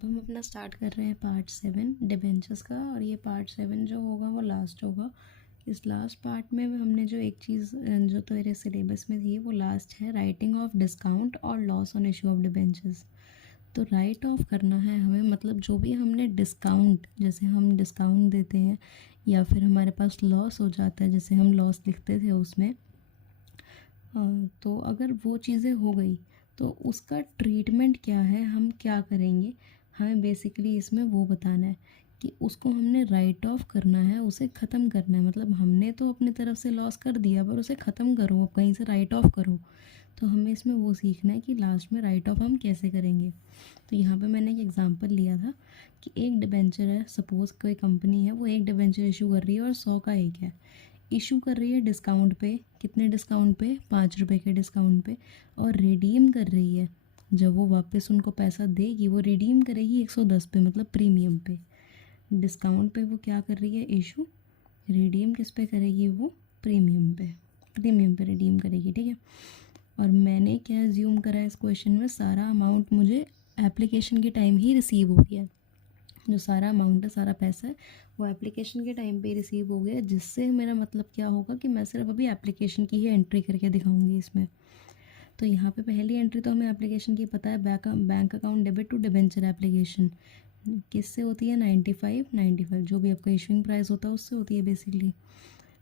अब हम अपना स्टार्ट कर रहे हैं पार्ट 7 डिबेंचर्स का। और ये पार्ट 7 जो होगा वो लास्ट होगा। इस लास्ट पार्ट में हमने जो एक चीज़ जो तो मेरे सिलेबस में थी वो लास्ट है, राइटिंग ऑफ डिस्काउंट और loss on issue of debentures. तो राइट ऑफ करना है हमें, मतलब जो भी हमने डिस्काउंट, जैसे हम डिस्काउंट देते हैं या फिर हमारे पास लॉस हो जाता है, जैसे हम लॉस लिखते थे उसमें, तो अगर वो चीज़ें हो गई तो उसका ट्रीटमेंट क्या है, हम क्या करेंगे, हमें बेसिकली इसमें वो बताना है कि उसको हमने राइट ऑफ करना है, उसे ख़त्म करना है। मतलब हमने तो अपनी तरफ से लॉस कर दिया पर उसे ख़त्म करो, अब कहीं से राइट ऑफ करो। तो हमें इसमें वो सीखना है कि लास्ट में राइट ऑफ हम कैसे करेंगे। तो यहाँ पे मैंने एक एग्जांपल लिया था कि एक डिबेंचर है, सपोज़ कोई कंपनी है वो एक डिबेंचर इशू कर रही है और 100 का एक है, इशू कर रही है डिस्काउंट पे। कितने डिस्काउंट पे? 5 रुपये के डिस्काउंट पे। और रिडीम कर रही है, जब वो वापस उनको पैसा देगी वो रिडीम करेगी 110 पे, मतलब प्रीमियम पे। डिस्काउंट पे वो क्या कर रही है? इशू। रिडीम किस पे करेगी? वो प्रीमियम पे, प्रीमियम पे रिडीम करेगी, ठीक है। और मैंने क्या एज्यूम करा है इस क्वेश्चन में, सारा अमाउंट मुझे एप्लीकेशन के टाइम ही रिसीव हो गया। जो सारा अमाउंट है, सारा पैसा है, वो एप्लीकेशन के टाइम पे रिसीव हो गया। जिससे मेरा मतलब क्या होगा कि मैं सिर्फ अभी एप्लीकेशन की ही एंट्री करके दिखाऊंगी इसमें। तो यहाँ पे पहली एंट्री तो हमें एप्लीकेशन की पता है, bank account debit to debenture application किससे होती है? 95 जो भी आपका इशूइंग प्राइस होता है उससे होती है बेसिकली।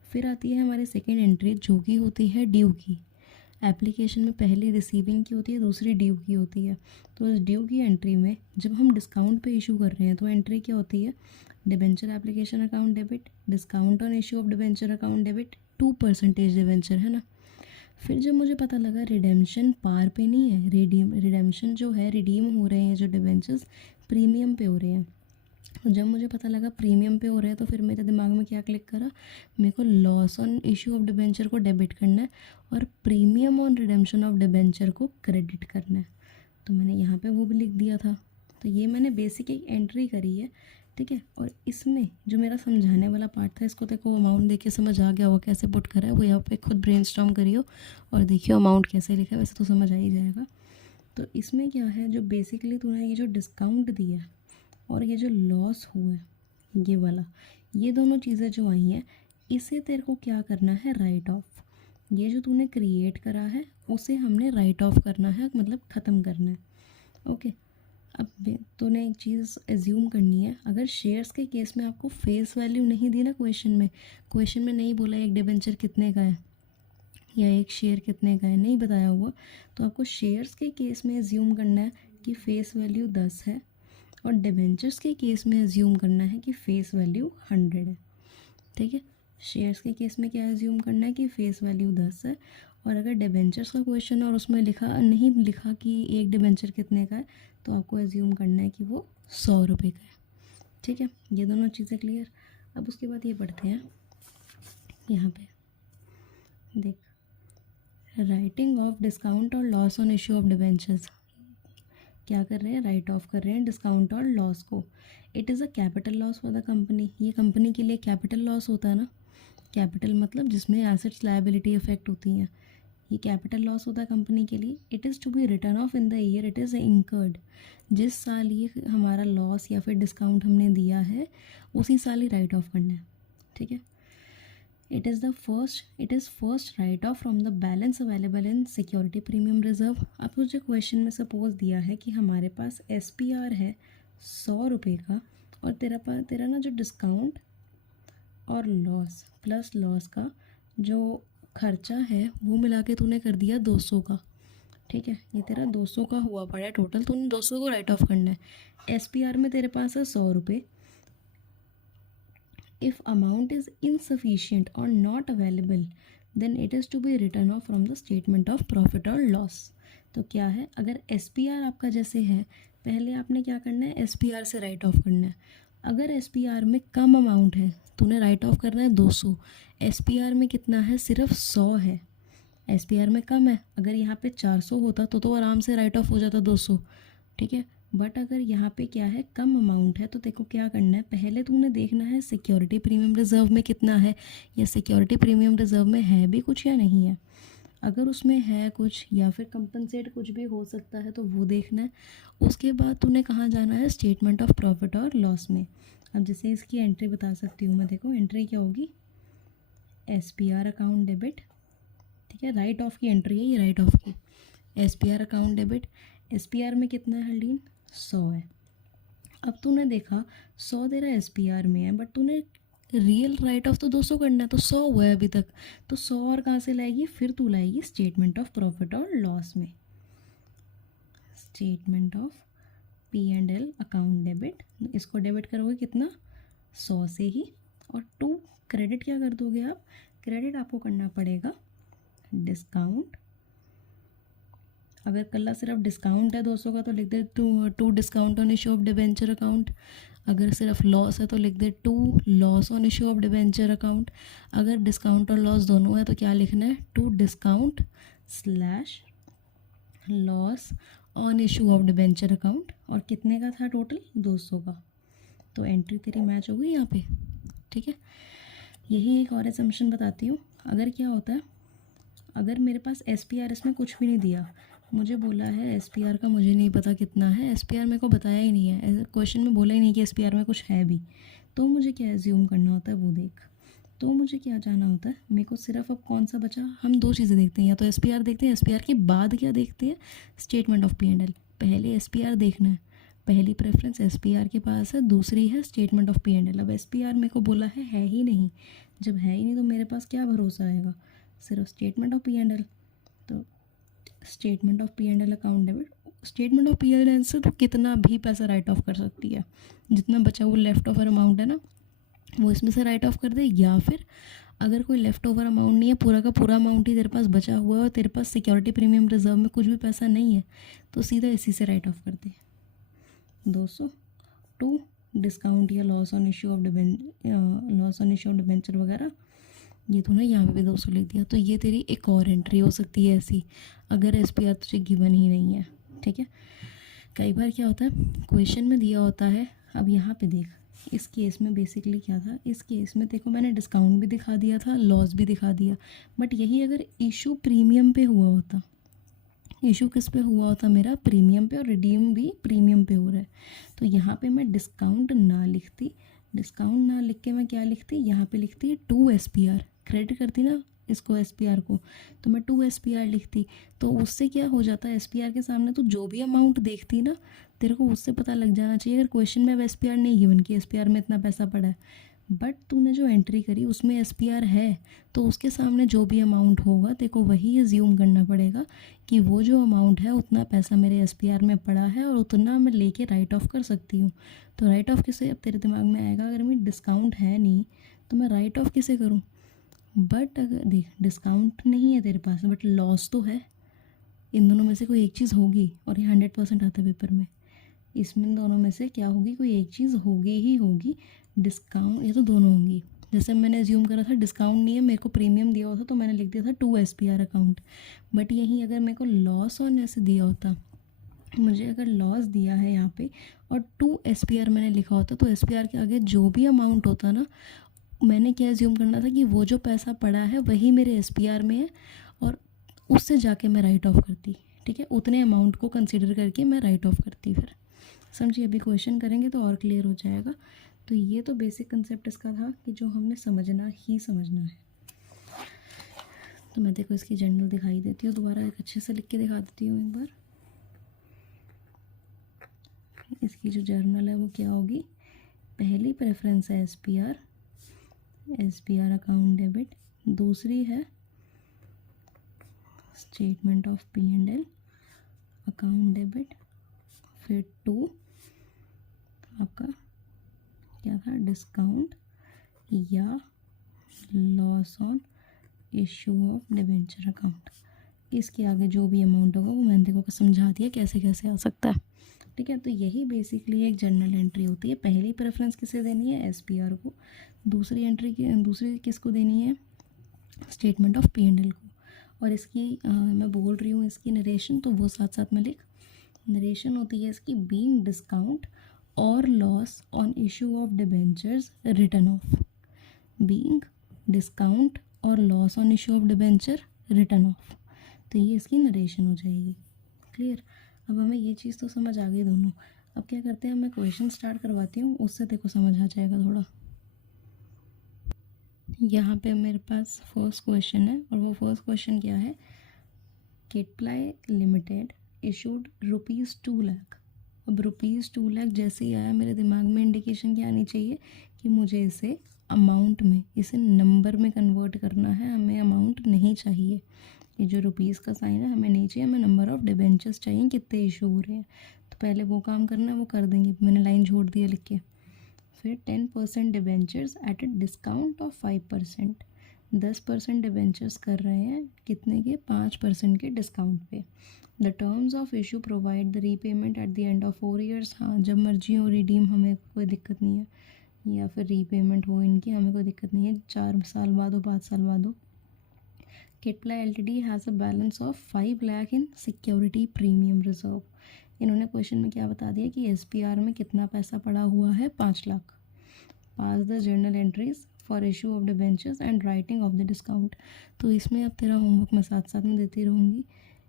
फिर आती है हमारी सेकेंड एंट्री जो कि होती है ड्यू की। एप्लीकेशन में पहली रिसीविंग की होती है, दूसरी ड्यू की होती है। तो इस ड्यू की एंट्री में जब हम डिस्काउंट पे इशू कर रहे हैं तो एंट्री क्या होती है? Debenture application account debit, discount on issue of debenture account debit 2% debenture, है ना। फिर जब मुझे पता लगा रिडेम्पशन पार पे नहीं है, रिडेम्पशन जो है, रिडीम हो रहे हैं जो डिबेंचर्स, प्रीमियम पे हो रहे हैं। तो जब मुझे पता लगा प्रीमियम पे हो रहा है तो फिर मेरे दिमाग में क्या क्लिक करा, मेरे को loss on issue of debenture को डेबिट करना है और premium on redemption of debenture को क्रेडिट करना है। तो मैंने यहाँ पे वो भी लिख दिया था। तो ये मैंने बेसिक एक एंट्री करी है, ठीक है। और इसमें जो मेरा समझाने वाला पार्ट था, इसको देखो अमाउंट देख के समझ आ गया होगा कैसे पुट करा है, वो यहाँ पे खुद ब्रेनस्टॉर्म करियो और देखियो अमाउंट कैसे लिखा है, वैसे तो समझ आ ही जाएगा। तो इसमें क्या है, जो बेसिकली तूने ये जो डिस्काउंट दिया है और ये जो लॉस हुआ है ये वाला, ये दोनों चीज़ें जो आई हैं, इसे तेरे को क्या करना है? Right of. ये जो तूने क्रिएट करा है उसे हमने राइट ऑफ करना है, मतलब ख़त्म करना है। ओके। अब तूने एक चीज़ एज्यूम करनी है, अगर शेयर्स के केस में आपको फेस वैल्यू नहीं दी ना, क्वेश्चन में नहीं बोला एक डिबेंचर कितने का है या एक शेयर कितने का है, नहीं बताया हुआ, तो आपको शेयर्स के केस में एज्यूम करना है कि फेस वैल्यू 10 है और डिबेंचर्स के केस में एज्यूम करना है कि फेस वैल्यू 100 है, ठीक है। शेयर्स के केस में क्या एज्यूम करना है कि फेस वैल्यू 10 है। और अगर डिबेंचर्स का क्वेश्चन और उसमें नहीं लिखा कि एक डिबेंचर कितने का है, तो आपको एज्यूम करना है कि वो 100 रुपये का है, ठीक है। ये दोनों चीज़ें क्लियर। अब उसके बाद ये पढ़ते हैं यहाँ पे, देख, राइटिंग ऑफ डिस्काउंट और loss on issue of debentures. क्या कर रहे हैं? राइट ऑफ कर रहे हैं डिस्काउंट और लॉस को। It is a capital loss for the company. ये कंपनी के लिए कैपिटल लॉस होता है ना। कैपिटल मतलब जिसमें एसेट्स लायबिलिटी इफेक्ट होती हैं, ये कैपिटल लॉस होता है कंपनी के लिए। It is to be written off in the year it is incurred. जिस साल ये हमारा लॉस या फिर डिस्काउंट हमने दिया है उसी साल ही राइट ऑफ करना है, ठीक है। It is first right of from the balance available in security premium reserve. आपको जो क्वेश्चन में सपोज दिया है कि हमारे पास SPR है 100 रुपये का, और तेरा ना जो डिस्काउंट और लॉस प्लस लॉस का जो खर्चा है वो मिला के तूने कर दिया 200 का, ठीक है। ये तेरा 200 का हुआ पड़ा है टोटल, तूने 200 को राइट ऑफ करना है। SPR में तेरे पास है 100 रुपये। If amount is insufficient or not available, then it is to be written off from the statement of profit or loss. तो क्या है, अगर SPR आपका जैसे है, पहले आपने क्या करना है? SPR से राइट ऑफ करना है। अगर SPR में कम अमाउंट है, तूने राइट ऑफ करना है 200। SPR में कितना है? सिर्फ 100 है। SPR में कम है, अगर यहाँ पे 400 होता तो आराम से राइट ऑफ हो जाता 200, ठीक है। बट अगर यहाँ पे क्या है, कम अमाउंट है, तो देखो क्या करना है, पहले तूने देखना है सिक्योरिटी प्रीमियम रिजर्व में कितना है, या सिक्योरिटी प्रीमियम रिजर्व में है भी कुछ या नहीं है। अगर उसमें है कुछ या फिर कंपनसेट कुछ भी हो सकता है तो वो देखना है। उसके बाद तूने कहाँ जाना है, स्टेटमेंट ऑफ प्रॉफिट और लॉस में। अब जैसे इसकी एंट्री बता सकती हूँ मैं, देखो एंट्री क्या होगी, SPR अकाउंट डेबिट, ठीक है, राइट ऑफ की एंट्री है ये, राइट ऑफ की, SPR अकाउंट डेबिट। SPR में कितना है हल्दीन, 100 है। अब तूने देखा 100 तेरा SPR में है, बट तूने रियल राइट ऑफ तो 200 करना है, तो 100 हुआ है अभी तक, तो 100 और कहाँ से लाएगी, फिर तू लाएगी स्टेटमेंट ऑफ प्रॉफिट और लॉस में, statement of P&L account debit. इसको डेबिट करोगे कितना, 100 से ही, और 2 क्रेडिट क्या कर दोगे आप, क्रेडिट आपको करना पड़ेगा डिस्काउंट। अगर कल्ला सिर्फ डिस्काउंट है 200 का तो लिख दे to discount on issue of debenture account. अगर सिर्फ लॉस है तो लिख दे 2 loss on issue of debenture account. अगर डिस्काउंट और लॉस दोनों है तो क्या लिखना है, 2 discount slash loss on issue of debenture account. और कितने का था टोटल, 200 का। तो एंट्री तेरी मैच हो गई यहाँ पे, ठीक है। यही एक और असम्पशन बताती हूँ। अगर क्या होता है, अगर मेरे पास SPR इसमें कुछ भी नहीं दिया, मुझे बोला है SPR का मुझे नहीं पता कितना है, SPR मेरे को बताया ही नहीं है, क्वेश्चन में बोला ही नहीं कि SPR में कुछ है भी, तो मुझे क्या एज्यूम करना होता है वो देख। तो मुझे क्या जाना होता है, मेरे को सिर्फ अब कौन सा बचा, हम 2 चीज़ें देखते हैं, या तो SPR देखते हैं, SPR के बाद क्या देखते हैं, स्टेटमेंट ऑफ P&L। पहले SPR देखना है, पहली प्रेफरेंस SPR के पास है, दूसरी है स्टेटमेंट ऑफ P&L। अब SPR मेरे को बोला है ही नहीं, जब है ही नहीं तो मेरे पास क्या भरोसा आएगा, सिर्फ स्टेटमेंट ऑफ P&L। तो statement of P&L account debit, statement of P&L से तो कितना भी पैसा राइट ऑफ कर सकती है, जितना बचा हुआ लेफ्ट ओवर अमाउंट है ना वो इसमें से राइट ऑफ कर दे, या फिर अगर कोई लेफ्ट ओवर अमाउंट नहीं है, पूरा का पूरा अमाउंट ही तेरे पास बचा हुआ है और तेरे पास सिक्योरिटी प्रीमियम रिजर्व में कुछ भी पैसा नहीं है, तो सीधा इसी से राइट ऑफ कर दे 200। 2 डिस्काउंट या loss on issue of debenture वगैरह, ये तूने यहाँ पे भी 200 लिख दिया। तो ये तेरी एक और एंट्री हो सकती है ऐसी, अगर SPR तुझे गिवन ही नहीं है, ठीक है। कई बार क्या होता है, क्वेश्चन में दिया होता है, अब यहाँ पे देख, इस केस में बेसिकली क्या था, इस केस में देखो मैंने डिस्काउंट भी दिखा दिया था, लॉस भी दिखा दिया, बट यही अगर इशू प्रीमियम पे हुआ होता, इशू किस पे हुआ होता मेरा, प्रीमियम पे, और रिडीम भी प्रीमियम पे हो रहा है, तो यहाँ पे मैं डिस्काउंट ना लिखती, डिस्काउंट ना लिख के मैं क्या लिखती, यहाँ पे लिखती 2 SPR, क्रेडिट करती ना इसको SPR को, तो मैं 2 SPR लिखती। तो उससे क्या हो जाता है, SPR के सामने तो जो भी अमाउंट देखती ना, तेरे को उससे पता लग जाना चाहिए। अगर क्वेश्चन में अब SPR नहीं गिवन कि SPR में इतना पैसा पड़ा है, बट तूने जो एंट्री करी उसमें SPR है, तो उसके सामने जो भी अमाउंट होगा तेरे को वही एज्यूम करना पड़ेगा कि वो जो अमाउंट है उतना पैसा मेरे SPR में पड़ा है और उतना मैं लेके राइट ऑफ कर सकती हूँ। तो राइट ऑफ किसे, अब तेरे दिमाग में आएगा, अगर मेरी डिस्काउंट है नहीं तो मैं राइट ऑफ किसे करूँ, बट अगर देख डिस्काउंट नहीं है तेरे पास बट लॉस तो है, इन दोनों में से कोई एक चीज़ होगी, और ये 100% आता है पेपर में, इसमें दोनों में से क्या होगी, कोई एक चीज़ होगी ही होगी, डिस्काउंट, ये तो दोनों होंगी। जैसे मैंने एज्यूम करा था डिस्काउंट नहीं है, मेरे को प्रीमियम दिया होता तो मैंने लिख दिया था 2 SPR अकाउंट, बट यहीं अगर मेरे को लॉस और ऐसे दिया होता, मुझे अगर लॉस दिया है यहाँ पे और 2 SPR मैंने लिखा होता, तो SPR के आगे जो भी अमाउंट होता ना, मैंने क्या एज्यूम करना था कि वो जो पैसा पड़ा है वही मेरे SPR में है, और उससे जाके मैं राइट ऑफ करती, ठीक है, उतने अमाउंट को कंसिडर करके मैं राइट ऑफ करती। फिर समझिए, अभी क्वेश्चन करेंगे तो और क्लियर हो जाएगा। तो ये तो बेसिक कंसेप्ट इसका था कि जो हमने समझना ही समझना है। तो मैं देखो इसकी जर्नल दिखाई देती हूँ, दोबारा एक अच्छे से लिख के दिखा देती हूँ एक बार। इसकी जो जर्नल है वो क्या होगी, पहली प्रेफरेंस है SPR अकाउंट डेबिट, दूसरी है statement of P&L account debit, फिर 2 आपका क्या था, डिस्काउंट या loss on issue of debenture account. इसके आगे जो भी अमाउंट होगा वो मैंने देखो समझा दिया कैसे कैसे आ सकता है, ठीक है। तो यही बेसिकली एक जर्नल एंट्री होती है। पहली प्रेफरेंस किसे देनी है, SPR को, दूसरी किसको देनी है, स्टेटमेंट ऑफ P&L को। और इसकी मैं बोल रही हूँ इसकी नरेशन, तो वो साथ साथ में लिख, नरेशन होती है इसकी बीइंग डिस्काउंट और loss on issue of debentures written off, being discount और loss on issue of debenture written off. तो ये इसकी नरेशन हो जाएगी। क्लियर। अब हमें ये चीज़ तो समझ आ गई दोनों। अब क्या करते हैं, मैं क्वेश्चन स्टार्ट करवाती हूँ, उससे देखो समझ आ जाएगा थोड़ा। यहाँ पे मेरे पास फर्स्ट क्वेश्चन है, और वो फर्स्ट क्वेश्चन क्या है, किटप्लाई लिमिटेड इशूड ₹2 लाख। अब ₹2 लाख जैसे ही आया मेरे दिमाग में इंडिकेशन क्या आनी चाहिए कि मुझे इसे अमाउंट में, इसे नंबर में कन्वर्ट करना है, हमें अमाउंट नहीं चाहिए। ये जो रुपीज़ का साइन है हमें नहीं चाहिए, हमें नंबर ऑफ़ डिबेंचर्स चाहिए, कितने इशू हो रहे हैं। तो पहले वो काम करना है, वो कर देंगे, मैंने लाइन छोड़ दिया लिख के। फिर 10% debentures at a discount of 5%। 10% debentures कर रहे हैं कितने के, 5% के डिस्काउंट पे। The terms of issue provide the repayment at the end of 4 years. हाँ, जब मर्जी हो रिडीम, हमें कोई दिक्कत नहीं है, या फिर रीपेमेंट हो इनकी, हमें कोई दिक्कत नहीं है, 4 साल बाद हो, 5 साल बाद हो। Kitply LTD has a balance of 5 lakh in security premium reserve. इन्होंने क्वेश्चन में क्या बता दिया कि एसपीआर में कितना पैसा पड़ा हुआ है, 5 lakh. Pass the journal entries for issue of debentures and writing off the discount. तो इसमें अब तेरा होमवर्क मैं साथ साथ में देती रहूँगी।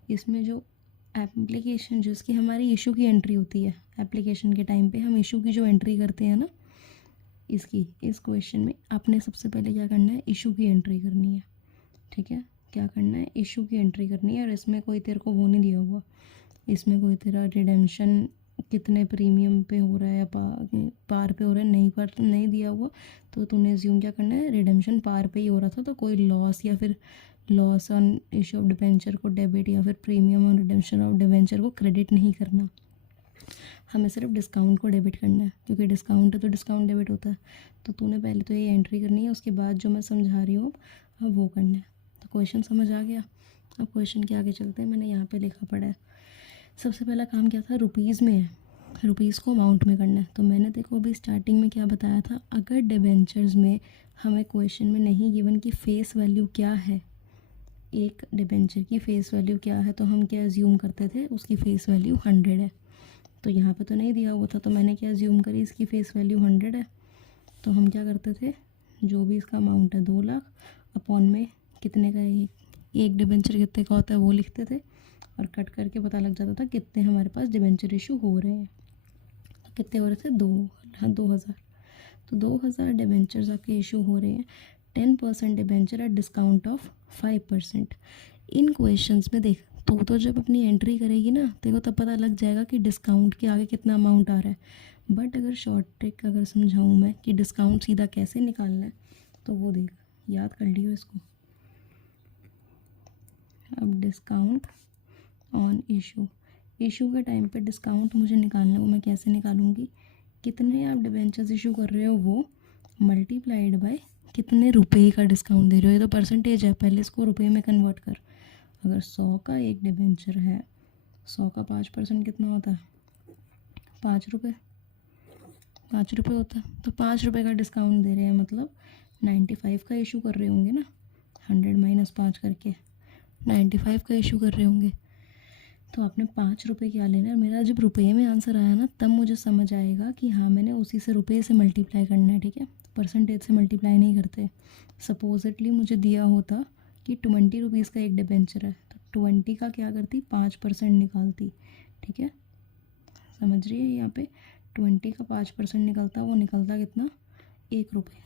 इसमें जो एप्लीकेशन, जिसकी हमारी इशू की एंट्री होती है, एप्लीकेशन के टाइम पे हम इशू की जो एंट्री करते हैं ना, इसकी, इस क्वेश्चन में आपने सबसे पहले क्या करना है, इशू की एंट्री करनी है। ठीक है, क्या करना है, इशू की एंट्री करनी है। और इसमें कोई तेरे को वो नहीं दिया हुआ, इसमें कोई तेरा रिडेम्पशन कितने प्रीमियम पे हो रहा है या पार पे हो रहा है, नहीं, पर नहीं दिया हुआ। तो तूने अज्यूम क्या करना है, रिडेम्पशन पार पे ही हो रहा था, तो कोई लॉस या फिर loss on issue of debenture को डेबिट, या फिर premium on redemption of debenture को क्रेडिट नहीं करना। हमें सिर्फ डिस्काउंट को डेबिट करना है, क्योंकि डिस्काउंट है तो डिस्काउंट डेबिट होता है। तो तूने पहले तो ये एंट्री करनी है, उसके बाद जो मैं समझा रही हूँ अब वो करना है। तो क्वेश्चन समझ आ गया। अब क्वेश्चन के आगे चलते हैं, मैंने यहाँ पे लिखा पड़ा है। सबसे पहला काम क्या था, रुपीज़ में है, रुपीज़ को अमाउंट में करना है। तो मैंने देखो अभी स्टार्टिंग में क्या बताया था, अगर डिबेंचर्स में हमें क्वेश्चन में नहीं गिवन कि फेस वैल्यू क्या है, एक डिबेंचर की फेस वैल्यू क्या है, तो हम क्या अज्यूम करते थे, उसकी फ़ेस वैल्यू 100 है। तो यहाँ पे तो नहीं दिया हुआ था, तो मैंने क्या अज्यूम करी, इसकी फ़ेस वैल्यू 100 है। तो हम क्या करते थे, जो भी इसका अमाउंट है 2 लाख अपॉन में कितने का, एक डिबेंचर कितने का होता है वो लिखते थे, और कट करके पता लग जाता था कितने हमारे पास डिबेंचर इशू हो रहे हैं। तो कितने हो रहे थे, 2000। तो 2000 डिबेंचर्स आपके इशू हो रहे हैं। 10% debenture at discount of 5%। In questions में देख, तो जब अपनी एंट्री करेगी ना, तेरे को तब पता लग जाएगा कि डिस्काउंट के आगे कितना अमाउंट आ रहा है। बट अगर शॉर्ट ट्रिक अगर समझाऊँ मैं कि डिस्काउंट सीधा कैसे निकालना है, तो वो देख, याद कर लियो इसको। अब डिस्काउंट ऑन इशू, इशू के टाइम पे डिस्काउंट मुझे निकालना है, वो मैं कैसे निकालूंगी, कितने आप डिबेंचर्स इशू कर रहे हो वो मल्टीप्लाइड बाय कितने रुपए का डिस्काउंट दे रहे हो। ये तो परसेंटेज है, पहले इसको रुपए में कन्वर्ट कर। अगर 100 का एक डिबेंचर है, 100 का 5% कितना होता है, 5 रुपये, 5 रुपये होता है। तो 5 रुपये का डिस्काउंट दे रहे हैं, मतलब 95 का इशू कर रहे होंगे ना, 100 माइनस 5 करके 95 का इशू कर रहे होंगे। तो आपने 5 रुपये क्या लेना है। मेरा जब रुपये में आंसर आया ना, तब मुझे समझ आएगा कि हाँ मैंने उसी से रुपये से मल्टीप्लाई करना है। ठीक है, परसेंटेज से मल्टीप्लाई नहीं करते। सपोजिटली मुझे दिया होता कि 20 रुपीज़ का एक डिबेंचर है, तो 20 का क्या करती, 5% निकालती। ठीक है, समझ रही है, यहाँ पे 20 का 5% निकलता, वो निकलता कितना, 1 रुपये।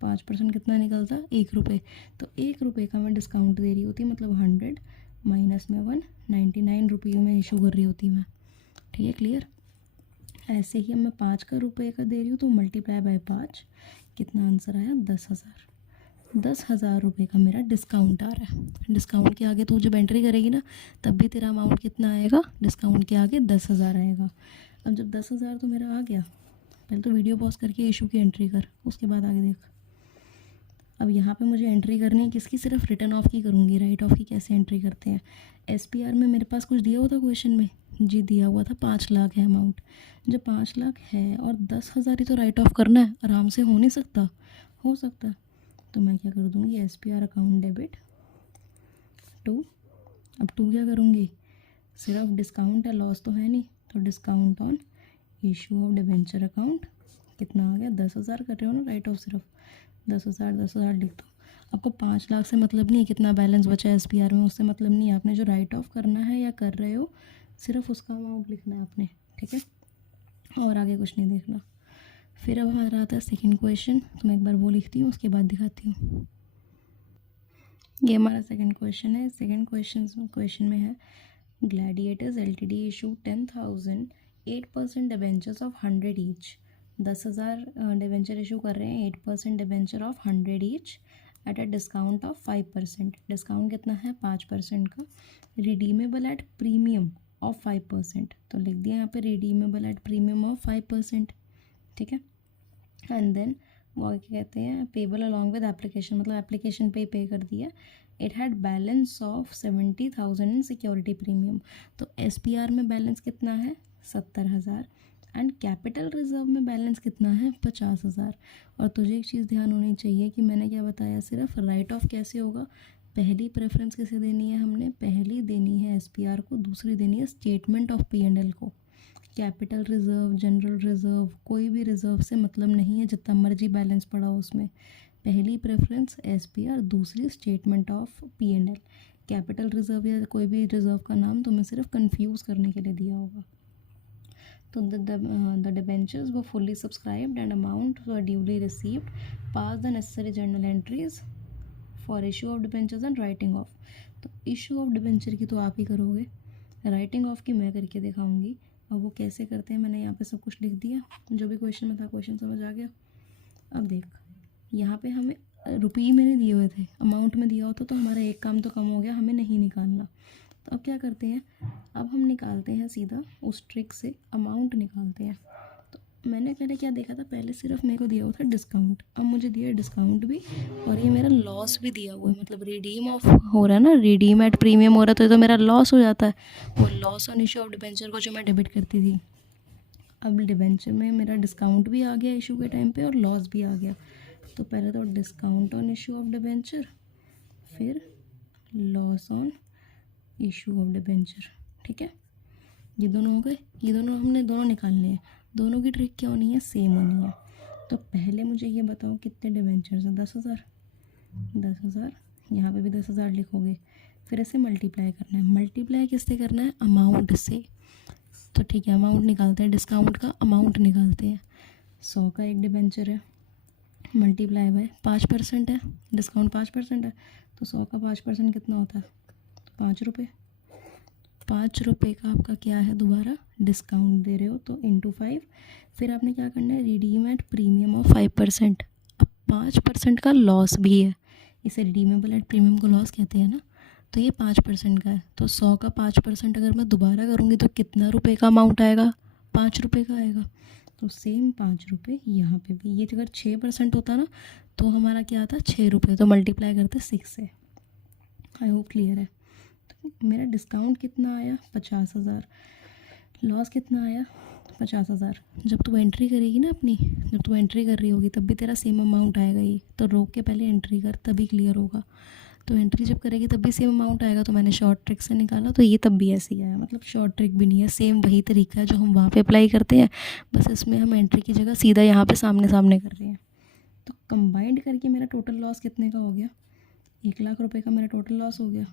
5% कितना निकलता, 1 रुपये। तो 1 रुपये का मैं डिस्काउंट दे रही होती, मतलब 100 माइनस में 199 रुपये में इशू कर रही होती मैं। ठीक है, क्लियर। ऐसे ही मैं 5 का रुपये का दे रही हूँ, तो मल्टीप्लाई बाय 5, कितना आंसर आया, 10,000। 10,000 रुपये का मेरा डिस्काउंट आ रहा है। डिस्काउंट के आगे तू जब एंट्री करेगी ना, तब भी तेरा अमाउंट कितना आएगा, डिस्काउंट के आगे 10,000 आएगा। अब जब 10,000 तो मेरा आ गया, पहले तो वीडियो पॉज करके इशू की एंट्री कर, उसके बाद आगे देख। अब यहाँ पे मुझे एंट्री करनी है किसकी, सिर्फ रिटर्न ऑफ की करूँगी। राइट ऑफ की कैसे एंट्री करते हैं, एसपीआर में मेरे पास कुछ दिया हुआ था क्वेश्चन में, जी दिया हुआ था 5 लाख है अमाउंट। जब 5 लाख है और 10,000 ही तो राइट ऑफ करना है, आराम से हो नहीं सकता, हो सकता। तो मैं क्या कर दूँगी, एसपीआर अकाउंट डेबिट टू, अब टू क्या करूँगी, सिर्फ डिस्काउंट है, लॉस तो है नहीं, तो discount on issue of debenture account, कितना आ गया, 10,000 कर रहे हो ना राइट ऑफ, सिर्फ 10,000 10,000 लिख दो। आपको 5 लाख से मतलब नहीं है कितना बैलेंस बचा है SPR में, उससे मतलब नहीं है। आपने जो राइट ऑफ करना है या कर रहे हो सिर्फ उसका अमाउंट लिखना है आपने, ठीक है, और आगे कुछ नहीं देखना। फिर अब हमारा आता है सेकंड क्वेश्चन। तो मैं एक बार वो लिखती हूँ, उसके बाद दिखाती हूँ। ये हमारा सेकंड क्वेश्चन है। सेकंड क्वेश्चन में है Gladiators LTD issue 10,000 8% debentures of 100 each. 10,000 debenture issue कर रहे हैं, 8% debenture of 100 each at a discount of 5%। Discount कितना है? 5% का। Redeemable at premium of 5%। तो लिख दिया यहाँ पे रिडीमेबल एट प्रीमियम ऑफ 5%, ठीक है। एंड देन वो आगे क्या कहते हैं, पेबल अलॉन्ग विद एप्लीकेशन, मतलब एप्लीकेशन पे पे कर दिया। It had balance of 70,000 in security premium. तो SPR में बैलेंस कितना है? 70,000। एंड कैपिटल रिजर्व में बैलेंस कितना है? 50,000। और तुझे एक चीज़ ध्यान होनी चाहिए कि मैंने क्या बताया, सिर्फ राइट ऑफ कैसे होगा, पहली प्रेफरेंस किसे देनी है हमने? पहली देनी है SPR को, दूसरी देनी है स्टेटमेंट ऑफ P&L को। कैपिटल रिजर्व, जनरल रिजर्व, कोई भी रिजर्व से मतलब नहीं है, जितना मर्जी बैलेंस पड़ा हो उसमें। पहली प्रेफरेंस SPR, दूसरी statement of P&L। Capital reserve या कोई भी रिजर्व का नाम तुम्हें सिर्फ कंफ्यूज करने के लिए दिया होगा। तो the debentures were fully subscribed and amount were duly received. Pass the necessary journal entries for issue of debentures and writing of. तो इशू ऑफ डिबेंचर की तो आप ही करोगे, राइटिंग ऑफ की मैं करके दिखाऊंगी। अब वो कैसे करते हैं मैंने यहाँ पे सब कुछ लिख दिया, जो भी क्वेश्चन में था। क्वेश्चन समझ आ गया? अब देख, यहाँ पे हमें रुपये में नहीं दिए हुए थे, अमाउंट में दिया होता तो हमारा एक काम तो कम हो गया, हमें नहीं निकालना। तो अब क्या करते हैं, अब हम निकालते हैं सीधा उस ट्रिक से, अमाउंट निकालते हैं। तो मैंने पहले क्या देखा था, पहले सिर्फ मेरे को दिया हुआ था डिस्काउंट, अब मुझे दिया डिस्काउंट भी और ये मेरा लॉस भी दिया हुआ है। मतलब रिडीम ऑफ हो रहा है ना, रिडीम एट प्रीमियम हो रहा है, तो ये तो मेरा लॉस हो जाता है। वो loss on issue of debenture को जो मैं डेबिट करती थी, अब डिबेंचर में मेरा डिस्काउंट भी आ गया इशू के टाइम पे और लॉस भी आ गया। तो पहले तो discount on issue of debenture, फिर loss on issue of debenture, ठीक है। ये दोनों हो गए, ये दोनों हमने दोनों निकालने हैं। दोनों की ट्रिक क्या होनी है? सेम होनी है। तो पहले मुझे ये बताओ कितने डिबेंचर्स हैं? 10,000। 10,000, यहाँ पे भी 10,000 लिखोगे, फिर ऐसे मल्टीप्लाई करना है। मल्टीप्लाई किससे करना है? अमाउंट से। तो ठीक है, अमाउंट निकालते हैं, डिस्काउंट का अमाउंट निकालते हैं। 100 का एक डिबेंचर है, मल्टीप्लाई बाय 5% है, डिस्काउंट 5% है, तो 100 का 5% कितना होता है? 5 रुपये। 5 रुपये का आपका क्या है? दोबारा डिस्काउंट दे रहे हो तो इंटू 5। फिर आपने क्या करना है? Redeem at premium of 5%। अब 5% का लॉस भी है, इसे रिडीमेबल एट प्रीमियम को लॉस कहते हैं ना, तो ये 5% का है। तो 100 का 5% अगर मैं दोबारा करूँगी तो कितना रुपये का अमाउंट आएगा? 5 रुपये का आएगा। तो सेम 5 रुपये यहाँ पे भी। ये अगर 6% होता ना तो हमारा क्या आता? 6 रुपये। तो मल्टीप्लाई करते 6 से। आई होप क्लियर है। तो मेरा डिस्काउंट कितना आया? 50,000। लॉस कितना आया? 50,000। जब तू एंट्री करेगी ना अपनी, जब तू एंट्री कर रही होगी तब भी तेरा सेम अमाउंट आएगा ही। तो रोक के पहले एंट्री कर, तभी क्लियर होगा। तो एंट्री जब करेगी तब भी सेम अमाउंट आएगा। तो मैंने शॉर्ट ट्रिक से निकाला, तो ये तब भी ऐसे ही आया। मतलब शॉर्ट ट्रिक भी नहीं है, सेम वही तरीका है जो हम वहाँ पे अप्लाई करते हैं, बस इसमें हम एंट्री की जगह सीधा यहाँ पे सामने सामने कर रहे हैं। तो कंबाइंड करके मेरा टोटल लॉस कितने का हो गया? 1,00,000 रुपये का मेरा टोटल लॉस हो गया।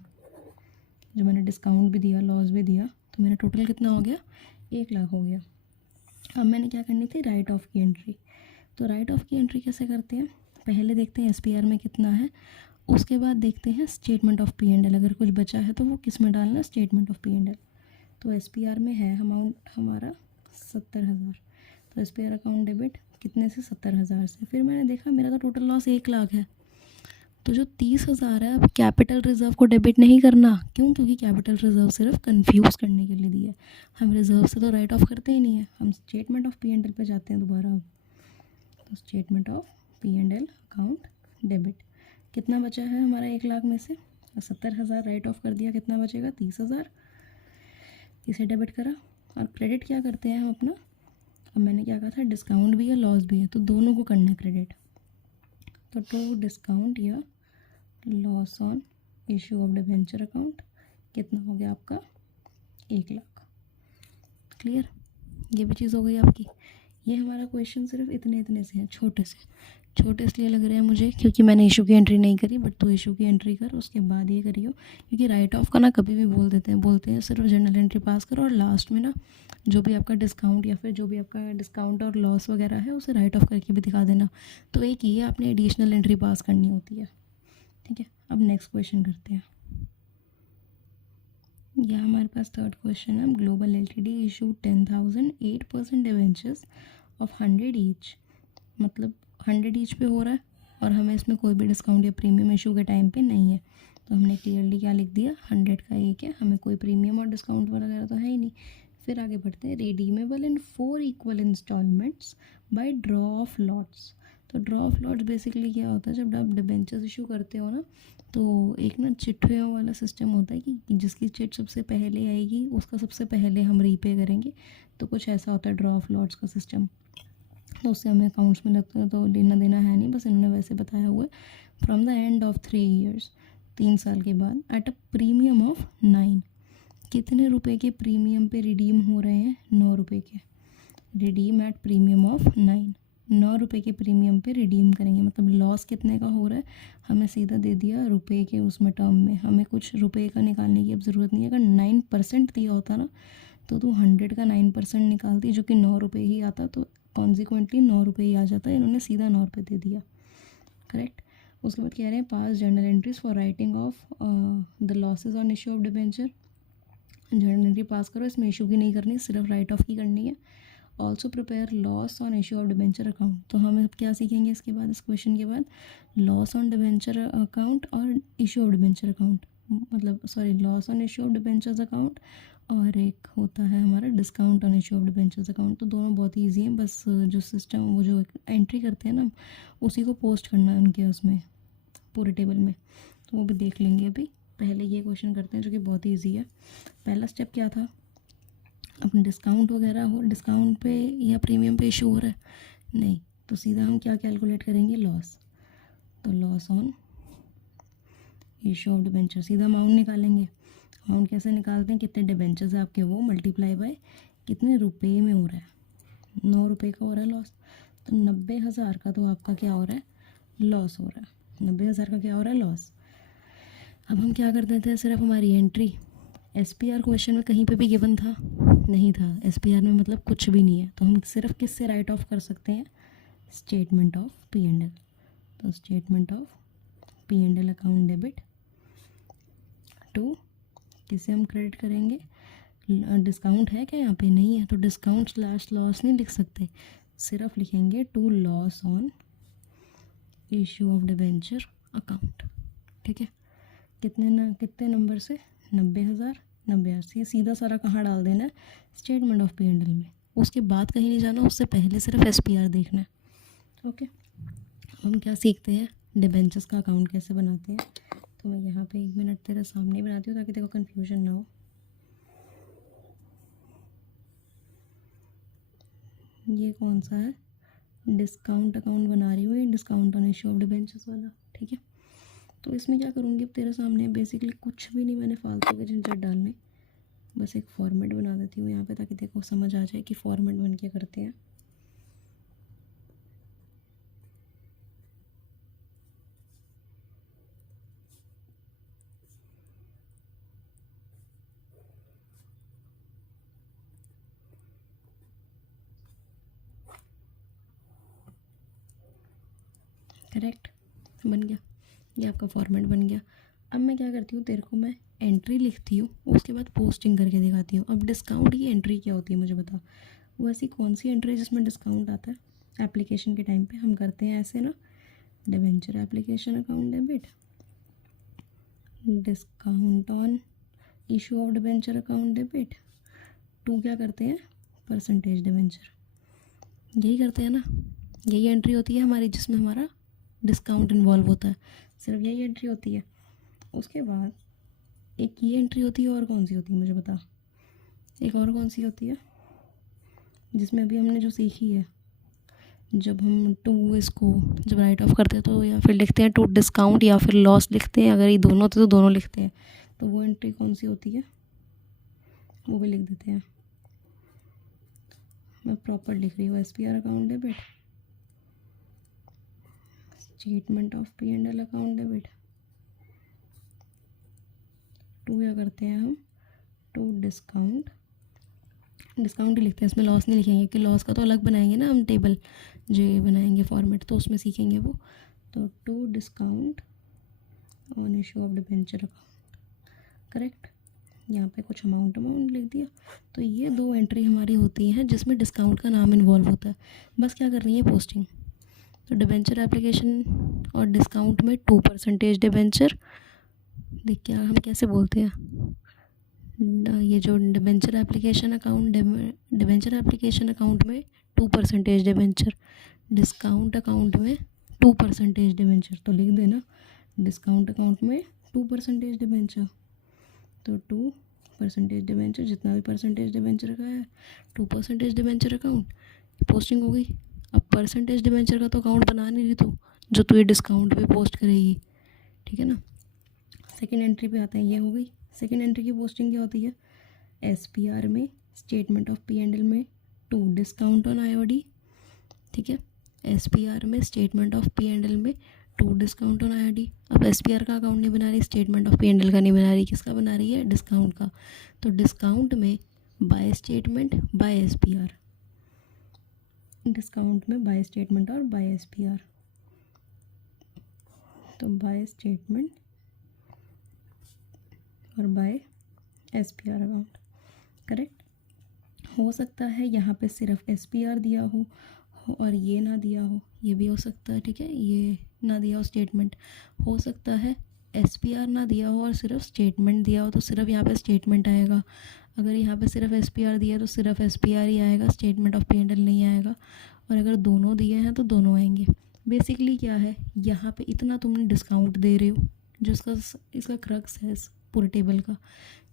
जो मैंने डिस्काउंट भी दिया, लॉस भी दिया, तो मेरा टोटल कितना हो गया? 1,00,000 हो गया। अब मैंने क्या करनी थी? राइट ऑफ की एंट्री। तो राइट ऑफ की एंट्री कैसे करते हैं? पहले देखते हैं SPR में कितना है, उसके बाद देखते हैं स्टेटमेंट ऑफ P&L। अगर कुछ बचा है तो वो किस में डालना? Statement of P&L। तो SPR में है अमाउंट हमारा 70,000, तो SPR अकाउंट डेबिट कितने से? 70,000 से। फिर मैंने देखा मेरा तो टोटल लॉस 1,00,000 है, तो जो 30,000 है अब कैपिटल रिजर्व को डेबिट नहीं करना। क्यों? क्योंकि कैपिटल रिजर्व सिर्फ कंफ्यूज करने के लिए दिया है। हम रिजर्व से तो राइट ऑफ करते ही नहीं है, हम स्टेटमेंट ऑफ P&L पे जाते हैं दोबारा। अब तो statement of P&L account debit. कितना बचा है हमारा 1,00,000 में से? 70,000 राइट ऑफ कर दिया, कितना बचेगा? 30,000। इसे डेबिट करा। और क्रेडिट क्या करते हैं हम अपना? अब मैंने क्या कहा था? डिस्काउंट भी है, लॉस भी है, तो दोनों को करना है क्रेडिट। तो टू डिस्काउंट या loss on issue of debenture account कितना हो गया आपका? 1,00,000। क्लियर? ये भी चीज़ हो गई आपकी। ये हमारा क्वेश्चन सिर्फ इतने से है, छोटे इसलिए लग रहे हैं मुझे क्योंकि मैंने इशू की एंट्री नहीं करी, बट तू इशू की एंट्री कर उसके बाद ये करियो, क्योंकि राइट ऑफ का ना कभी भी बोलते हैं सिर्फ जर्नल एंट्री पास करो और लास्ट में ना जो भी आपका डिस्काउंट या फिर जो भी आपका डिस्काउंट और लॉस वगैरह है उसे राइट ऑफ करके भी दिखा देना। तो एक ये आपने एडिशनल एंट्री पास करनी होती है, ठीक है। अब नेक्स्ट क्वेश्चन करते हैं। यह हमारे पास थर्ड क्वेश्चन है। Global LTD issue 10,000 8% debentures of 100 each, मतलब 100 ईच पे हो रहा है और हमें इसमें कोई भी डिस्काउंट या प्रीमियम इशू के टाइम पे नहीं है। तो हमने क्लियरली क्या लिख दिया, 100 का एक है, हमें कोई प्रीमियम और डिस्काउंट वगैरह तो है ही नहीं। फिर आगे बढ़ते हैं। Redeemable in 4 equal instalments by draw of lots. तो ड्रॉ ऑफ लॉट्स बेसिकली क्या होता है, जब आप डिबेंचर्स इशू करते हो ना तो एक ना चिट्ठियों वाला सिस्टम होता है कि जिसकी चिट सबसे पहले आएगी उसका सबसे पहले हम रीपे करेंगे। तो कुछ ऐसा होता है ड्रॉ ऑफ लॉट्स का सिस्टम। तो उससे हमें अकाउंट्स में लगता है तो लेना देना है नहीं, बस इन्होंने वैसे बताया हुआ है। From the end of 3 years, 3 साल के बाद, एट अ प्रीमियम ऑफ 9, कितने रुपए के प्रीमियम पे रिडीम हो रहे हैं, 9 रुपये के। रिडीम एट प्रीमियम ऑफ 9, 9 रुपये के प्रीमियम पे रिडीम करेंगे। मतलब लॉस कितने का हो रहा है, हमें सीधा दे दिया रुपए के उसमें टर्म में, हमें कुछ रुपए का निकालने की अब ज़रूरत नहीं है। अगर 9% दिया होता ना तो तू 100 का 9% निकालती, जो कि 9 रुपये ही आता, तो कॉन्सिक्वेंटली 9 रुपये ही आ जाता है। इन्होंने सीधा 9 रुपये दे दिया, करेक्ट। उसके बाद कह रहे हैं पास journal entries for writing off the losses on issue of debenture. Journal entry पास करो, इसमें इशू की नहीं करनी, सिर्फ राइट ऑफ की करनी है। Also prepare loss on issue of debenture account. तो हम अब क्या सीखेंगे इसके बाद, इस क्वेश्चन के बाद, लॉस ऑन डिबेंचर अकाउंट और इशू ऑफ डिबेंचर अकाउंट, मतलब sorry loss on issue of debentures account, और एक होता है हमारा discount on issue of debentures account. तो दोनों बहुत ही ईजी हैं, बस जो सिस्टम वो जो एंट्री करते हैं ना उसी को पोस्ट करना है उनके उसमें पूरे टेबल में। तो वो भी देख लेंगे। अभी पहले ये क्वेश्चन करते हैं जो कि बहुत ही ईजी है। पहला स्टेप क्या था, अपने डिस्काउंट वगैरह हो, डिस्काउंट पे या प्रीमियम पे इशू हो रहा है नहीं, तो सीधा हम क्या कैलकुलेट करेंगे, लॉस। तो loss on issue of debenture, सीधा अमाउंट निकालेंगे। अमाउंट कैसे निकालते हैं, कितने डिबेंचर्स है आपके वो मल्टीप्लाई बाय कितने रुपए में हो रहा है, 9 रुपये का हो रहा है लॉस। तो 90,000 का तो आपका क्या हो रहा है, लॉस हो रहा है। 90,000 का क्या हो रहा है, लॉस। अब हम क्या कर देते हैं, सिर्फ हमारी एंट्री, SPR क्वेश्चन में कहीं पे भी गिवन था नहीं था, SPR में मतलब कुछ भी नहीं है, तो हम सिर्फ किससे राइट ऑफ कर सकते हैं, स्टेटमेंट ऑफ P&L। तो statement of P&L account debit to, किसे हम क्रेडिट करेंगे, डिस्काउंट है क्या यहाँ पे, नहीं है, तो डिस्काउंट स्लैश लॉस नहीं लिख सकते, सिर्फ लिखेंगे to loss on issue of debenture account, ठीक है। कितने नंबर से, 90,000 से। ये सीधा सारा कहाँ डाल देना है, स्टेटमेंट ऑफ P&L में। उसके बाद कहीं नहीं जाना, उससे पहले सिर्फ SPR देखना है, ओके। हम क्या सीखते हैं, डिबेंचर्स का अकाउंट कैसे बनाते हैं। तो मैं यहाँ पे 1 मिनट तेरे सामने बनाती हूँ ताकि तेरे को कन्फ्यूजन ना हो। ये कौन सा है, डिस्काउंट अकाउंट बना रही हूँ, ये discount on issue of debentures वाला, ठीक है। तो इसमें क्या करूँगी अब तेरे सामने, बेसिकली कुछ भी नहीं मैंने फालतू के झंझट डालने, बस एक फॉर्मेट बना देती हूँ यहाँ पे ताकि देखो समझ आ जाए कि फॉर्मेट बन के करते हैं। करेक्ट, बन गया, ये आपका फॉर्मेट बन गया। अब मैं क्या करती हूँ, तेरे को मैं एंट्री लिखती हूँ, उसके बाद पोस्टिंग करके दिखाती हूँ। अब डिस्काउंट की एंट्री क्या होती है मुझे बता, वो ऐसी कौन सी एंट्री जिसमें डिस्काउंट आता है। एप्लीकेशन के टाइम पे हम करते हैं ऐसे ना, debenture application account debit, discount on issue of debenture account debit to, क्या करते हैं, परसेंटेज डिबेंचर, यही करते हैं ना। यही एंट्री होती है हमारी जिसमें हमारा डिस्काउंट इन्वॉल्व होता है, सिर्फ यही एंट्री होती है। उसके बाद एक ये एंट्री होती है, और कौन सी होती है मुझे बता, एक और कौन सी होती है जिसमें अभी हमने जो सीखी है, जब हम टू इसको जब राइट ऑफ करते हैं तो या फिर लिखते हैं टू डिस्काउंट या फिर लॉस लिखते हैं, अगर ये दोनों होते तो दोनों लिखते हैं। तो वो एंट्री कौन सी होती है, वो भी लिख देते हैं। मैं प्रॉपर लिख रही हूँ, SPR account debit, statement of P&L account debit, to क्या करते हैं हम, टू डिस्काउंट ही लिखते हैं, इसमें लॉस नहीं लिखेंगे कि लॉस का तो अलग बनाएंगे ना हम टेबल, जो ये बनाएंगे फॉर्मेट तो उसमें सीखेंगे वो। तो to discount on issue of debenture account, correct. यहाँ पे कुछ अमाउंट लिख दिया। तो ये 2 एंट्री हमारी होती हैं जिसमें डिस्काउंट का नाम इन्वॉल्व होता है, बस क्या करनी है, पोस्टिंग। तो डिबेंचर एप्लीकेशन और डिस्काउंट में 2% डिबेंचर, देख क्या हम कैसे बोलते हैं, ये जो डिबेंचर एप्लीकेशन अकाउंट में 2% डिबेंचर, डिस्काउंट अकाउंट में 2% डिबेंचर, तो लिख देना डिस्काउंट अकाउंट में 2% डिबेंचर। तो 2% डिबेंचर, जितना भी परसेंटेज डिबेंचर का है 2% डिबेंचर अकाउंट, पोस्टिंग हो गई। अब परसेंटेज डिबेंचर का तो अकाउंट बना नहीं रही तू, जो तू ये डिस्काउंट पे पोस्ट करेगी, ठीक है ना। सेकेंड एंट्री पे आते हैं, ये हो गई। सेकेंड एंट्री की पोस्टिंग क्या होती है, SPR में स्टेटमेंट ऑफ P&L में 2 डिस्काउंट ऑन IOD, ठीक है। SPR में स्टेटमेंट ऑफ P&L में 2 डिस्काउंट ऑन IOD। अब SPR का अकाउंट नहीं बना रही, स्टेटमेंट ऑफ P&L का नहीं बना रही, किसका बना रही है, डिस्काउंट का। तो डिस्काउंट में bye statement by SPR, discount में बाय स्टेटमेंट और बाय SPR, तो बाय स्टेटमेंट और बाय SPR अकाउंट, करेक्ट। हो सकता है यहाँ पे सिर्फ SPR दिया हो और ये ना दिया हो, ये भी हो सकता है, ठीक है, ये ना दिया हो स्टेटमेंट। हो सकता है SPR ना दिया हो और सिर्फ स्टेटमेंट दिया हो, तो सिर्फ यहाँ पे स्टेटमेंट आएगा। अगर यहाँ पे सिर्फ SPR दिया तो सिर्फ SPR ही आएगा, स्टेटमेंट ऑफ P&L नहीं आएगा। और अगर दोनों दिए हैं तो दोनों आएंगे। बेसिकली क्या है, यहाँ पे इतना तुमने डिस्काउंट दे रहे हो, जो इसका क्रक्स है इस पूरे टेबल का,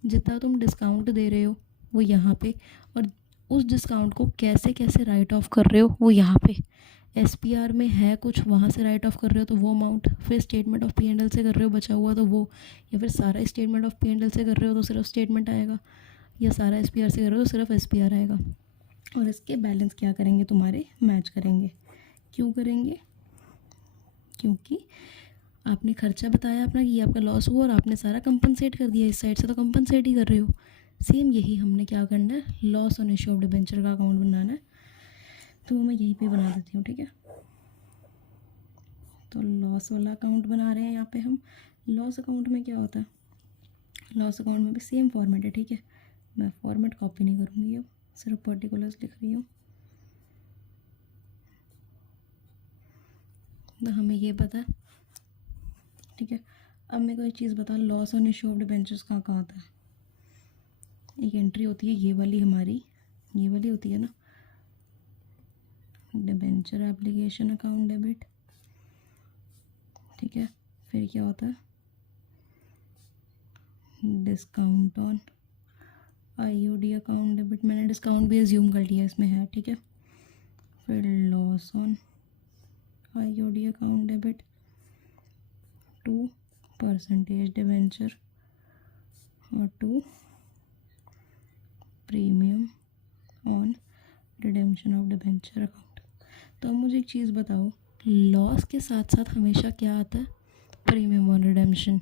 जितना तुम डिस्काउंट दे रहे हो वो यहाँ पे, और उस डिस्काउंट को कैसे कैसे राइट ऑफ कर रहे हो वो यहाँ पे। SPR में है कुछ, वहाँ से राइट ऑफ कर रहे हो तो वो अमाउंट, फिर स्टेटमेंट ऑफ P&L से कर रहे हो बचा हुआ तो वो, या फिर सारा स्टेटमेंट ऑफ P&L से कर रहे हो तो सिर्फ स्टेटमेंट आएगा, या सारा SPR से कर रहे हो तो सिर्फ SPR आएगा। और इसके बैलेंस क्या करेंगे, तुम्हारे मैच करेंगे। क्यों करेंगे, क्योंकि आपने खर्चा बताया अपना कि ये आपका लॉस हुआ और आपने सारा कंपनसेट कर दिया, इस साइड से तो कंपनसेट ही कर रहे हो। सेम यही हमने क्या करना है, loss on issue of debenture का अकाउंट बनाना है, तो मैं यहीं पे बना देती हूँ, ठीक है। तो लॉस वाला अकाउंट बना रहे हैं यहाँ पे हम। लॉस अकाउंट में क्या होता है, लॉस अकाउंट में भी सेम फॉर्मेट है, ठीक है। मैं फॉर्मेट कॉपी नहीं करूँगी, अब सिर्फ पर्टिकुलर्स लिख रही हूँ। तो हमें ये पता है, ठीक है। अब मेरे को एक चीज़ बता, loss on issue of debentures कहाँ आता है। एक एंट्री होती है ये वाली हमारी, ये वाली होती है ना, डिबेंचर एप्लीकेशन अकाउंट डेबिट, ठीक है। फिर क्या होता है, discount on IOD account debit, मैंने डिस्काउंट भी एज्यूम कर लिया इसमें है, ठीक है। फिर loss on IOD account debit, 2% debenture और 2 premium on redemption of debenture account. तो अब मुझे एक चीज़ बताओ, लॉस के साथ साथ हमेशा क्या आता है, प्रीमियम ऑन रिडेम्पशन।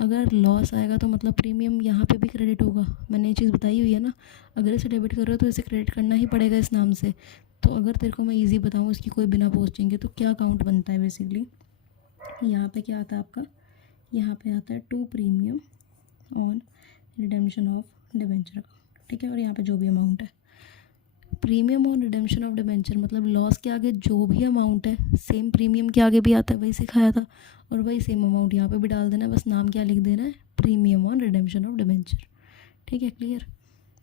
अगर लॉस आएगा तो मतलब प्रीमियम यहाँ पे भी क्रेडिट होगा, मैंने ये चीज़ बताई हुई है ना। अगर इसे डेबिट कर रहे हो तो इसे क्रेडिट करना ही पड़ेगा इस नाम से। तो अगर तेरे को मैं इजी बताऊँ इसकी कोई बिना पोस्टिंग के, तो क्या अकाउंट बनता है बेसिकली, यहाँ पे क्या आता है आपका, यहाँ पे आता है 2 premium on redemption of debenture account, ठीक है। और यहाँ पे जो भी अमाउंट है, premium on redemption of debenture मतलब लॉस के आगे जो भी अमाउंट है सेम प्रीमियम के आगे भी आता है, वही सिखाया था, और वही सेम अमाउंट यहाँ पे भी डाल देना है, बस नाम क्या लिख देना है, premium on redemption of debenture, ठीक है, क्लियर।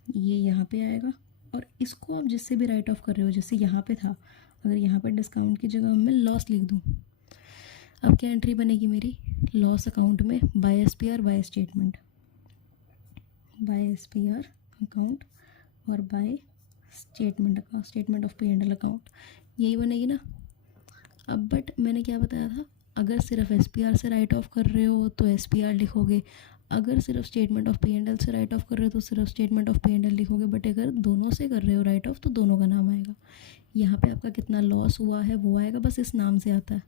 ये यहाँ पे आएगा, और इसको आप जिससे भी राइट ऑफ कर रहे हो, जैसे यहाँ पे था, अगर यहाँ पर डिस्काउंट की जगह मैं लॉस लिख दूँ, अब क्या एंट्री बनेगी मेरी, लॉस अकाउंट में by SPR by statement, by SPR account और by statement account, statement of P&L account, यही बनेगी ना। अब बट मैंने क्या बताया था, अगर सिर्फ SPR से राइट ऑफ कर रहे हो तो SPR लिखोगे, अगर सिर्फ statement of P and L से राइट ऑफ कर रहे हो तो सिर्फ statement of P and L लिखोगे, बट अगर दोनों से कर रहे हो राइट ऑफ तो दोनों का नाम आएगा। यहाँ पे आपका कितना लॉस हुआ है वो आएगा, बस इस नाम से आता है,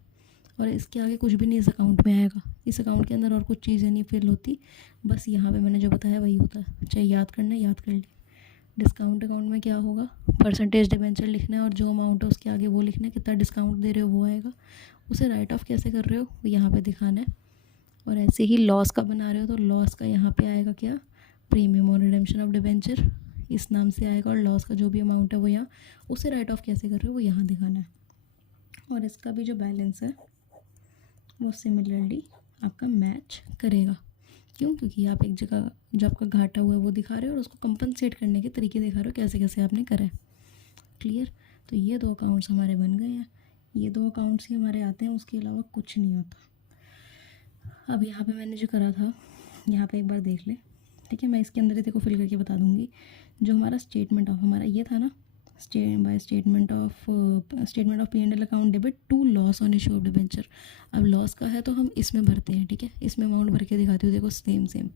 और इसके आगे कुछ भी नहीं इस अकाउंट में आएगा। इस अकाउंट के अंदर और कुछ चीज़ें नहीं फिल होती, बस यहाँ पे मैंने जो बताया वही होता है। चाहे याद करना है याद कर ली। डिस्काउंट अकाउंट में क्या होगा, परसेंटेज डिबेंचर लिखना है और जो अमाउंट है उसके आगे वो लिखना है, कितना डिस्काउंट दे रहे हो वो आएगा। उसे राइट ऑफ कैसे कर रहे हो वो यहाँ पे दिखाना है। और ऐसे ही लॉस का बना रहे हो तो लॉस का यहाँ पे आएगा क्या, premium on redemption of debenture, इस नाम से आएगा। और लॉस का जो भी अमाउंट है वो यहाँ, उसे राइट ऑफ कैसे कर रहे हो वो यहाँ दिखाना है। और इसका भी जो बैलेंस है वो सिमिलरली आपका मैच करेगा। क्यों, क्योंकि आप एक जगह जो आपका घाटा हुआ है वो दिखा रहे हो और उसको कंपनसेट करने के तरीके दिखा रहे हो, कैसे कैसे आपने करा है। क्लियर। तो ये 2 अकाउंट्स हमारे बन गए हैं, ये 2 अकाउंट्स ही हमारे आते हैं, उसके अलावा कुछ नहीं आता। अब यहाँ पे मैंने जो करा था यहाँ पे एक बार देख ले, ठीक है। मैं इसके अंदर ही तेरे को फिल करके बता दूंगी। जो हमारा स्टेटमेंट ऑफ हमारा ये था ना, statement of P and L account debit to loss on issue of debenture. अब लॉस का है तो हम इसमें भरते हैं, ठीक है। इसमें अमाउंट भर के दिखाती हूँ, देखो सेम।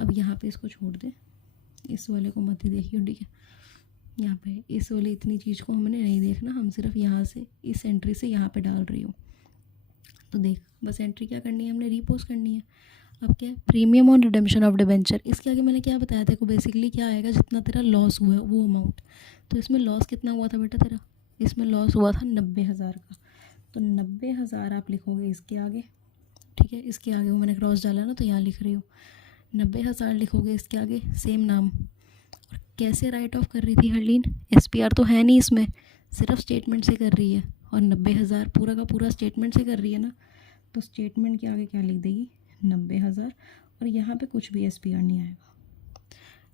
अब यहाँ पे इसको छोड़ दे, इस वाले को मत ही देखियो, ठीक है। यहाँ पे इस वाले इतनी चीज़ को हमने नहीं देखना, हम सिर्फ यहाँ से इस एंट्री से यहाँ पे डाल रही हूँ। तो देख, बस एंट्री क्या करनी है, हमने रीपोस्ट करनी है। अब क्या है, premium on redemption of debenture. इसके आगे मैंने क्या बताया था, बेसिकली क्या आएगा, जितना तेरा लॉस हुआ है वो अमाउंट। तो इसमें लॉस कितना हुआ था बेटा तेरा, इसमें लॉस हुआ था 90,000 का। तो 90,000 आप लिखोगे इसके आगे, ठीक है। इसके आगे वो मैंने क्रॉस डाला ना तो यहाँ लिख रही हूँ 90,000 लिखोगे इसके आगे सेम नाम। और कैसे राइट ऑफ कर रही थी हरलीन, SPR तो है नहीं इसमें, सिर्फ स्टेटमेंट से कर रही है। और 90,000 पूरा का पूरा स्टेटमेंट से कर रही है ना, तो स्टेटमेंट के आगे क्या लिख देगी, 90,000। और यहाँ पे कुछ भी SPR नहीं आएगा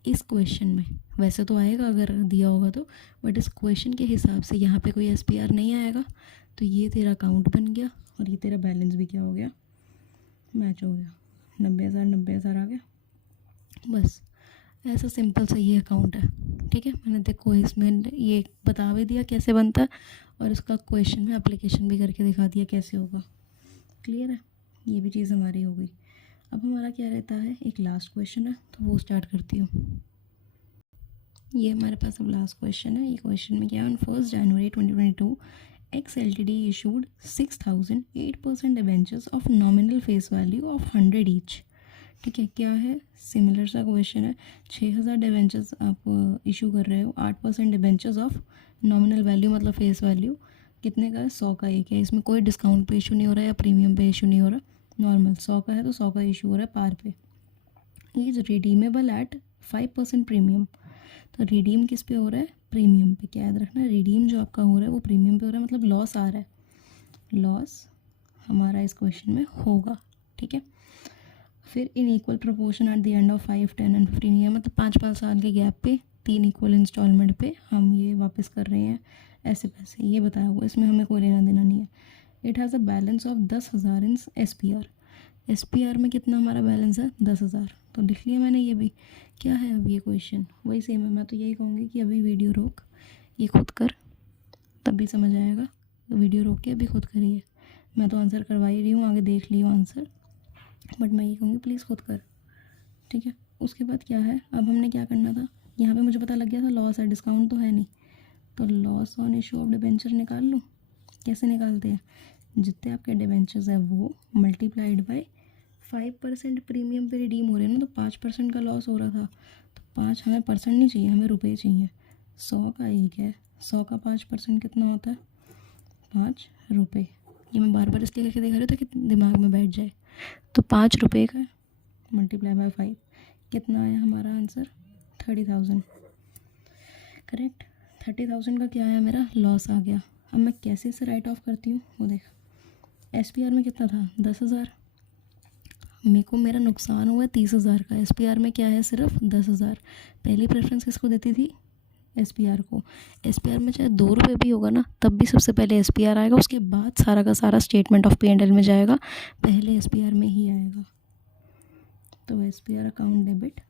इस क्वेश्चन में। वैसे तो आएगा अगर दिया होगा तो, बट इस क्वेश्चन के हिसाब से यहाँ पे कोई SPR नहीं आएगा। तो ये तेरा अकाउंट बन गया और ये तेरा बैलेंस भी क्या हो गया, मैच हो गया। 90,000 आ गया। बस ऐसा सिंपल सा ये अकाउंट है, ठीक है। मैंने देखो इसमें ये बता भी दिया कैसे बनता है, और इसका क्वेश्चन में एप्लीकेशन भी करके दिखा दिया कैसे होगा। क्लियर है, ये भी चीज़ हमारी हो गई। अब हमारा क्या रहता है, एक लास्ट क्वेश्चन है तो वो स्टार्ट करती हूँ। ये हमारे पास अब लास्ट क्वेश्चन है। ये क्वेश्चन में क्या है, on 1 January 2022 x LTD issued 6,000 8% debentures of nominal face value of 100 each. ठीक है, क्या है, सिमिलर सा क्वेश्चन है। 6,000 डिबेंचर्स आप इशू कर रहे हो, 8% डिबेंचर्स ऑफ नॉमिनल वैल्यू मतलब फेस वैल्यू कितने का है, 100 का एक है। इसमें कोई डिस्काउंट पे इशू नहीं हो रहा है या प्रीमियम पे इशू नहीं हो रहा, नॉर्मल 100 का है तो 100 का इशू हो रहा है पार पे। Is redeemable eight 5% premium. तो रिडीम किस पे हो रहा है, प्रीमियम पे। क्या याद रखना, रिडीम जो आपका हो रहा है वो प्रीमियम पे हो रहा है, मतलब लॉस आ रहा है, लॉस हमारा इस क्वेश्चन में होगा, ठीक है। फिर in equal proportion at the end of 5, 10 and 15 year, मतलब 5 साल के गैप पे 3 इक्वल इंस्टॉलमेंट पे हम ये वापस कर रहे हैं ऐसे पैसे, ये बताया हुआ, इसमें हमें कोई लेना देना नहीं है। It has a balance of 10,000 in SPR। SPR में कितना हमारा बैलेंस है, 10,000। तो लिख लिया मैंने ये भी। क्या है अब ये क्वेश्चन, वही सेम है। मैं तो यही कहूँगी कि अभी वीडियो रोक, ये खुद कर, तब भी समझ आएगा। तो वीडियो रोक के अभी खुद करिए, मैं तो आंसर करवा ही रही हूँ, आगे देख लियो आंसर, बट मैं ये कहूँगी प्लीज़ खुद कर, ठीक है। उसके बाद क्या है, अब हमने क्या करना था, यहाँ पे मुझे पता लग गया था लॉस है, डिस्काउंट तो है नहीं, तो loss on issue of debenture निकाल लूँ। कैसे निकालते हैं, जितने आपके डिबेंचर्स हैं वो मल्टीप्लाइड बाय 5% प्रीमियम पे रिडीम हो रहे हैं ना, तो 5% का लॉस हो रहा था, तो 5 हमें परसेंट नहीं चाहिए, हमें रुपए चाहिए। 100 का एक है, 100 का 5% कितना होता है, 5 रुपये। ये मैं बार बार इसलिए करके दिखा रही हूँ ताकि दिमाग में बैठ जाए। तो 5 रुपये का मल्टीप्लाई बाय 5 कितना आया हमारा आंसर, 30,000। करेक्ट, 30,000 का क्या आया, मेरा लॉस आ गया। अब मैं कैसे इसे राइट ऑफ करती हूँ वो देख। SPR में कितना था, 10,000, मेरे को मेरा नुकसान हुआ है 30,000 का। SPR में क्या है, सिर्फ 10,000। पहली प्रेफरेंस किसको देती थी, SPR को। SPR में चाहे 2 रुपये भी होगा ना, तब भी सबसे पहले SPR आएगा, उसके बाद सारा का सारा स्टेटमेंट ऑफ P&L में जाएगा, पहले SPR में ही आएगा। तो SPR अकाउंट डेबिट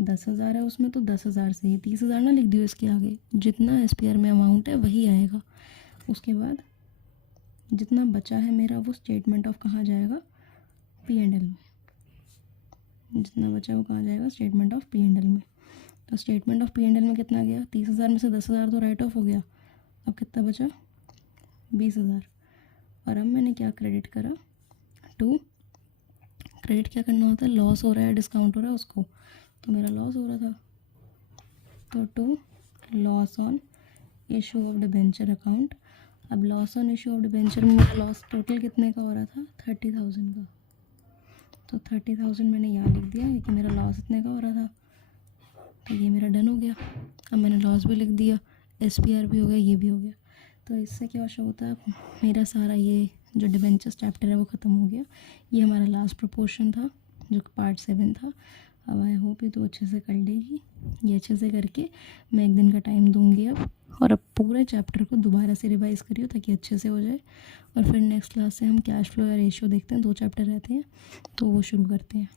10,000 है उसमें, तो 10,000 से ही 30,000 ना लिख दियो इसके आगे, जितना SPR में अमाउंट है वही आएगा। उसके बाद जितना बचा है मेरा वो स्टेटमेंट ऑफ कहाँ जाएगा, P&L में। जितना बचा वो कहाँ जाएगा, स्टेटमेंट ऑफ P&L में। तो स्टेटमेंट ऑफ P&L में कितना गया, 30,000 में से 10,000 तो राइट ऑफ हो गया, अब कितना बचा, 20,000। और अब मैंने क्या क्रेडिट करा, टू, क्रेडिट क्या करना होता है, लॉस हो रहा है डिस्काउंट हो रहा है उसको, तो मेरा लॉस हो रहा था, तो to loss on issue of debenture account. अब loss on issue of debenture में मेरा लॉस टोटल कितने का हो रहा था, 30,000 का, तो 30,000 मैंने यहाँ लिख दिया क्योंकि मेरा लॉस इतने का हो रहा था। तो ये मेरा डन हो गया। अब मैंने लॉस भी लिख दिया, SPR भी हो गया, ये भी हो गया। तो इससे क्या शो होता है, मेरा सारा ये जो डिबेंचर्स चैप्टर है वो ख़त्म हो गया। ये हमारा लास्ट प्रोपोर्शन था जो पार्ट 7 था। अब आई होप ये तो अच्छे से कर लेगी। ये अच्छे से करके मैं एक दिन का टाइम दूंगी अब, और अब पूरे चैप्टर को दोबारा से रिवाइज़ करियो ताकि अच्छे से हो जाए। और फिर नेक्स्ट क्लास से हम कैश फ्लो या रेशियो देखते हैं, 2 चैप्टर रहते हैं तो वो शुरू करते हैं।